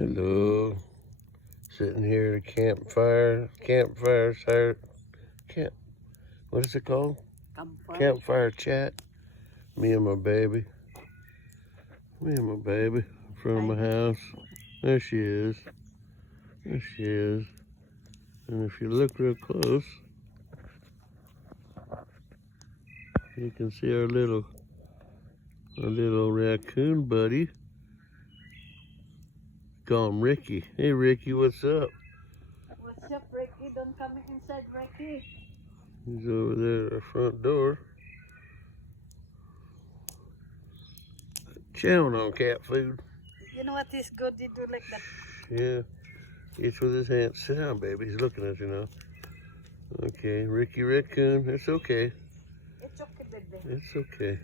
Hello. Sitting here at a campfire. What is it called? Campfire chat. Me and my baby. In front of my house. There she is. There she is. And if you look real close, you can see our little raccoon buddy. Call him Ricky. Hey Ricky, what's up? What's up, Ricky? Don't come inside, Ricky. He's over there at our front door. Chowing on cat food. You know what is good? You do like that. Yeah. Eats with his hands. Sit down, baby. He's looking at you now. Okay, Ricky Raccoon. It's okay. It's okay, baby. It's okay.